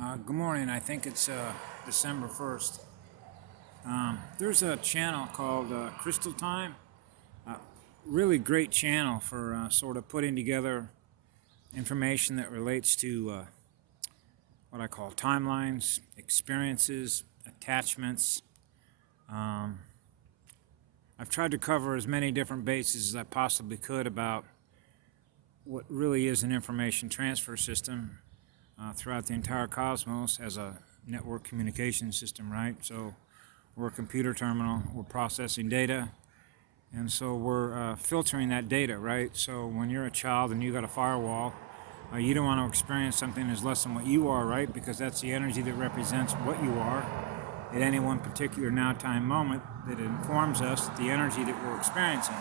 Good morning. I think it's December 1st. There's a channel called Crystal Time. Really great channel for sort of putting together information that relates to what I call timelines, experiences, attachments. I've tried to cover as many different bases as I possibly could about what really is an information transfer system throughout the entire cosmos as a network communication system, right? So we're a computer terminal, we're processing data, and so we're filtering that data, right? So when you're a child and you got a firewall, you don't want to experience something that's less than what you are, right? Because that's the energy that represents what you are at any one particular now-time moment that informs us the energy that we're experiencing.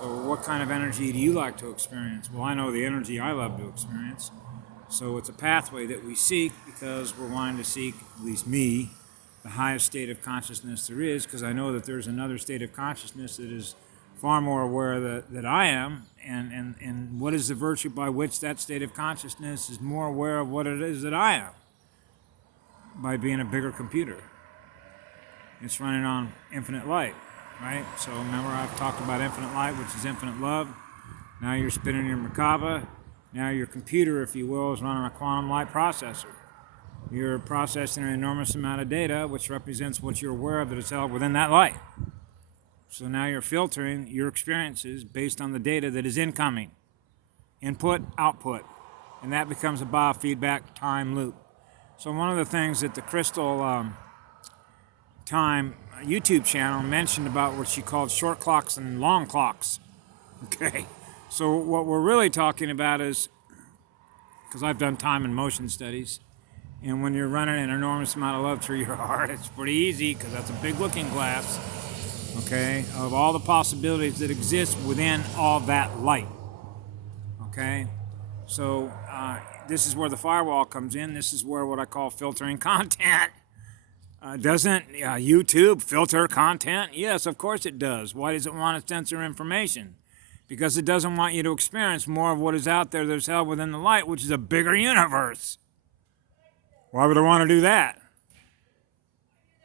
So what kind of energy do you like to experience? Well, I know the energy I love to experience. So it's a pathway that we seek because we're wanting to seek, at least me, the highest state of consciousness there is, because I know that there's another state of consciousness that is far more aware that I am, and what is the virtue by which that state of consciousness is more aware of what it is that I am? By being a bigger computer. It's running on infinite light, right? So remember I've talked about infinite light, which is infinite love. Now you're spinning your Merkaba. Now your computer, if you will, is running a quantum light processor. You're processing an enormous amount of data, which represents what you're aware of that is held within that light. So now you're filtering your experiences based on the data that is incoming. Input, output. And that becomes a biofeedback time loop. So one of the things that the Crystal Time YouTube channel mentioned about what she called short clocks and long clocks. Okay. So what we're really talking about is, because I've done time and motion studies, and when you're running an enormous amount of love through your heart, it's pretty easy because that's a big looking glass, okay, of all the possibilities that exist within all that light, okay? So this is where the firewall comes in. This is where what I call filtering content. Doesn't YouTube filter content? Yes, of course it does. Why does it want to censor information? Because it doesn't want you to experience more of what is out there that's held within the light, which is a bigger universe. Why would I want to do that?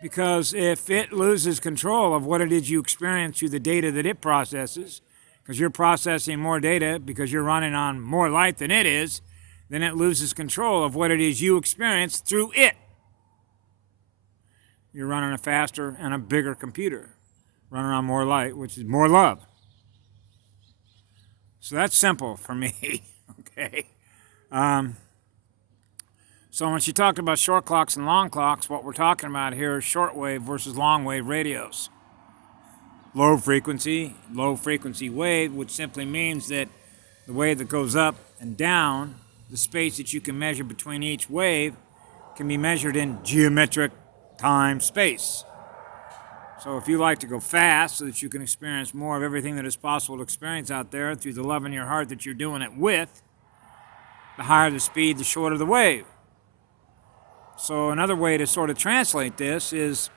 Because if it loses control of what it is you experience through the data that it processes, because you're processing more data because you're running on more light than it is, then it loses control of what it is you experience through it. You're running a faster and a bigger computer, running on more light, which is more love. So that's simple for me, okay? So when she talked about short clocks and long clocks, what we're talking about here is shortwave versus long wave radios. Low frequency wave, which simply means that the wave that goes up and down, the space that you can measure between each wave can be measured in geometric time space. So if you like to go fast so that you can experience more of everything that is possible to experience out there through the love in your heart that you're doing it with, the higher the speed, the shorter the wave. So another way to sort of translate this is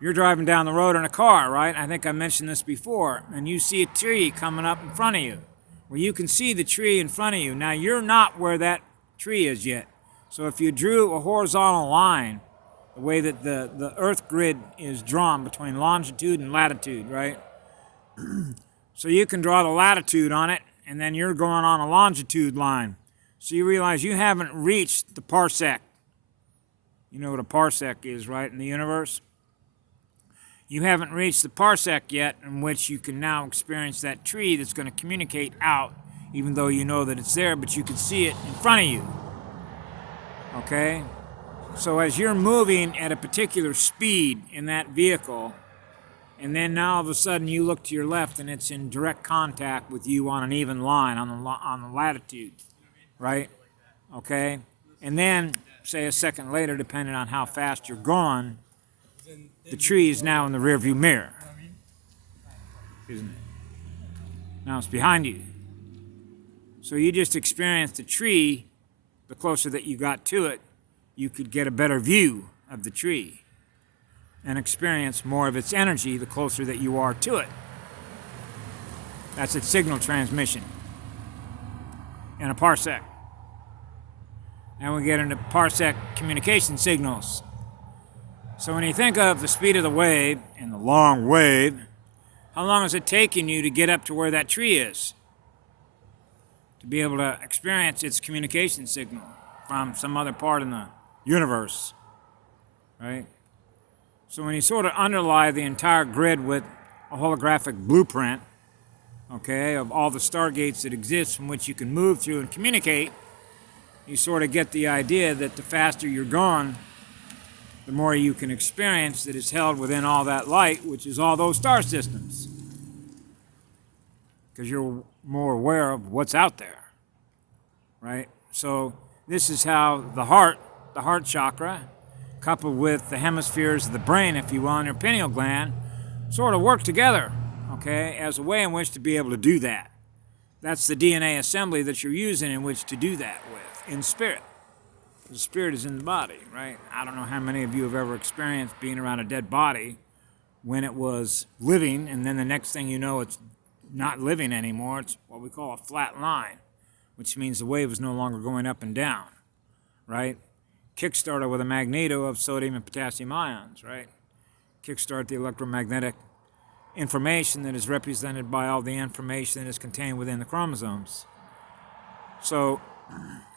you're driving down the road in a car, right? I think I mentioned this before, and you see a tree coming up in front of you. Well, you can see the tree in front of you. Now, you're not where that tree is yet. So if you drew a horizontal line, the way that the Earth grid is drawn between longitude and latitude, right? So you can draw the latitude on it, and then you're going on a longitude line. So you realize you haven't reached the parsec. You know what a parsec is, right, in the universe? You haven't reached the parsec yet in which you can now experience that tree that's going to communicate out, even though you know that it's there, but you can see it in front of you. Okay? So as you're moving at a particular speed in that vehicle, and then now all of a sudden you look to your left and it's in direct contact with you on an even line on the latitude, right? Okay? And then, say a second later, depending on how fast you're going, the tree is now in the rearview mirror, isn't it? Now it's behind you. So you just experienced the tree. The closer that you got to it, you could get a better view of the tree and experience more of its energy the closer that you are to it. That's its signal transmission in a parsec. and we get into parsec communication signals. So when you think of the speed of the wave and the long wave, how long is it taking you to get up to where that tree is? To be able to experience its communication signal from some other part in the universe, right? So when you sort of underlie the entire grid with a holographic blueprint, okay, of all the stargates that exist from which you can move through and communicate, you sort of get the idea that the faster you're going, the more you can experience that is held within all that light, which is all those star systems. Because you're more aware of what's out there, right? So this is how the heart chakra, coupled with the hemispheres of the brain, if you will, and your pineal gland, sort of work together, okay, as a way in which to be able to do that. That's the DNA assembly that you're using in which to do that with, in spirit. The spirit is in the body, right? I don't know how many of you have ever experienced being around a dead body when it was living, and then the next thing you know, it's not living anymore. It's what we call a flat line, which means the wave is no longer going up and down, right? Kickstarter with a magneto of sodium and potassium ions, right? Kickstart the electromagnetic information that is represented by all the information that is contained within the chromosomes. So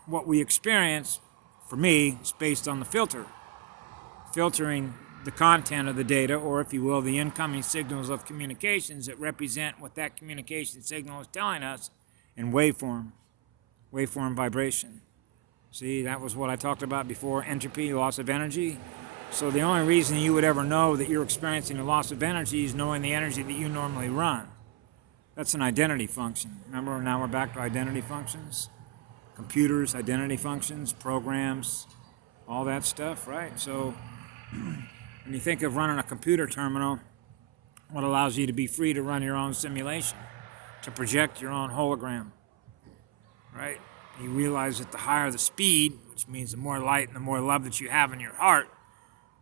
what we experience, for me, is based on the filtering the content of the data, or if you will, the incoming signals of communications that represent what that communication signal is telling us in waveform vibration. See, that was what I talked about before, entropy, loss of energy. So the only reason you would ever know that you're experiencing a loss of energy is knowing the energy that you normally run. That's an identity function. Remember, now we're back to identity functions. Computers, identity functions, programs, all that stuff, right? So when you think of running a computer terminal, what allows you to be free to run your own simulation, to project your own hologram, right? You realize that the higher the speed, which means the more light and the more love that you have in your heart,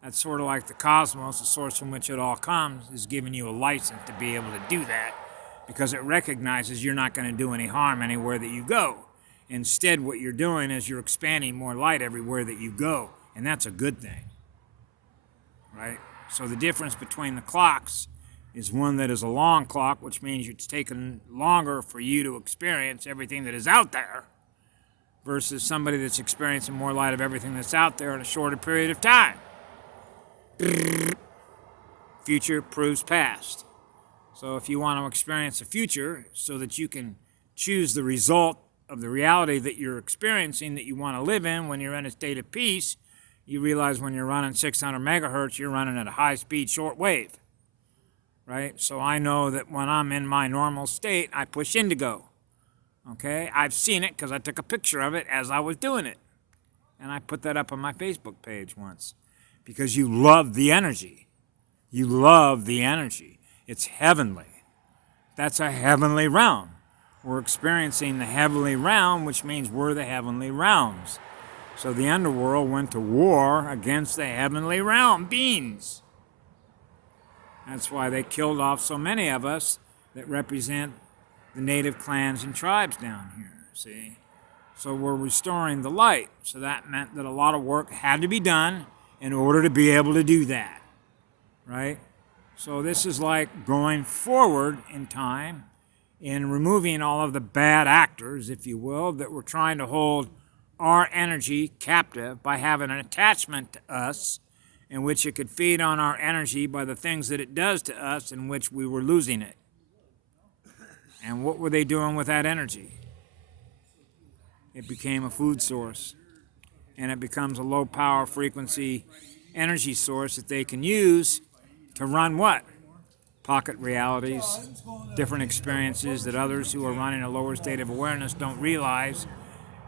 that's sort of like the cosmos, the source from which it all comes, is giving you a license to be able to do that because it recognizes you're not going to do any harm anywhere that you go. Instead, what you're doing is you're expanding more light everywhere that you go, and that's a good thing, right? So the difference between the clocks is one that is a long clock, which means it's taken longer for you to experience everything that is out there, versus somebody that's experiencing more light of everything that's out there in a shorter period of time. Future proves past. So if you want to experience the future so that you can choose the result of the reality that you're experiencing that you want to live in when you're in a state of peace, you realize when you're running 600 megahertz, you're running at a high-speed short wave, right? So I know that when I'm in my normal state, I push indigo, okay? I've seen it because I took a picture of it as I was doing it, and I put that up on my Facebook page once because you love the energy. You love the energy. It's heavenly. That's a heavenly realm. We're experiencing the heavenly realm, which means we're the heavenly realms. So the underworld went to war against the heavenly realm beings. That's why they killed off so many of us that represent the native clans and tribes down here, see? So we're restoring the light. So that meant that a lot of work had to be done in order to be able to do that, right? So this is like going forward in time in removing all of the bad actors, if you will, that were trying to hold our energy captive by having an attachment to us in which it could feed on our energy by the things that it does to us in which we were losing it. And what were they doing with that energy? It became a food source, and it becomes a low power frequency energy source that they can use to run what? Pocket realities, different experiences that others who are running a lower state of awareness don't realize,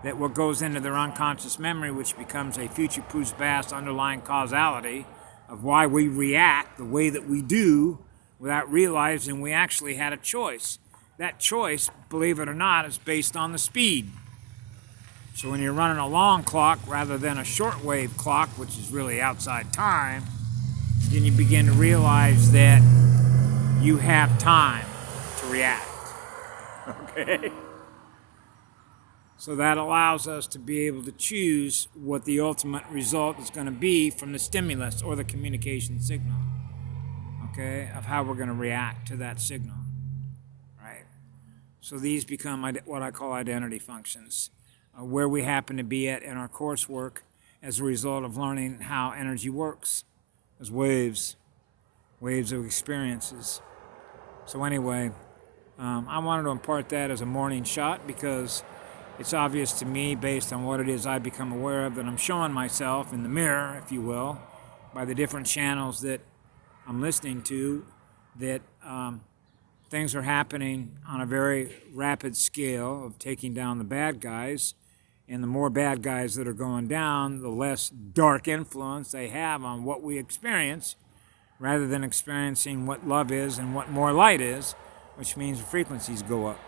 that what goes into their unconscious memory, which becomes a future proofs past underlying causality of why we react the way that we do without realizing we actually had a choice. That choice, believe it or not, is based on the speed. So when you're running a long clock rather than a shortwave clock, which is really outside time, then you begin to realize that you have time to react. Okay? So that allows us to be able to choose what the ultimate result is going to be from the stimulus or the communication signal, okay, of how we're going to react to that signal, right? So these become what I call identity functions, where we happen to be at in our coursework as a result of learning how energy works as waves of experiences. So anyway, I wanted to impart that as a morning shot because it's obvious to me, based on what it is I become aware of, that I'm showing myself in the mirror, if you will, by the different channels that I'm listening to, that things are happening on a very rapid scale of taking down the bad guys. And the more bad guys that are going down, the less dark influence they have on what we experience, rather than experiencing what love is and what more light is, which means the frequencies go up,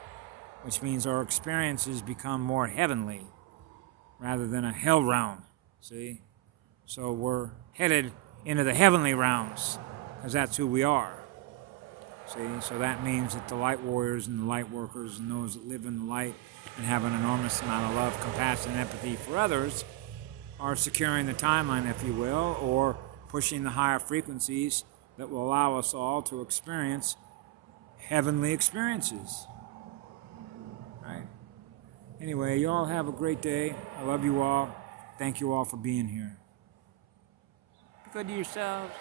which means our experiences become more heavenly rather than a hell realm, see? So we're headed into the heavenly realms because that's who we are, see? So that means that the light warriors and the light workers and those that live in the light and have an enormous amount of love, compassion, and empathy for others are securing the timeline, if you will, or pushing the higher frequencies that will allow us all to experience heavenly experiences. Right? Anyway, you all have a great day. I love you all. Thank you all for being here. Be good to yourselves.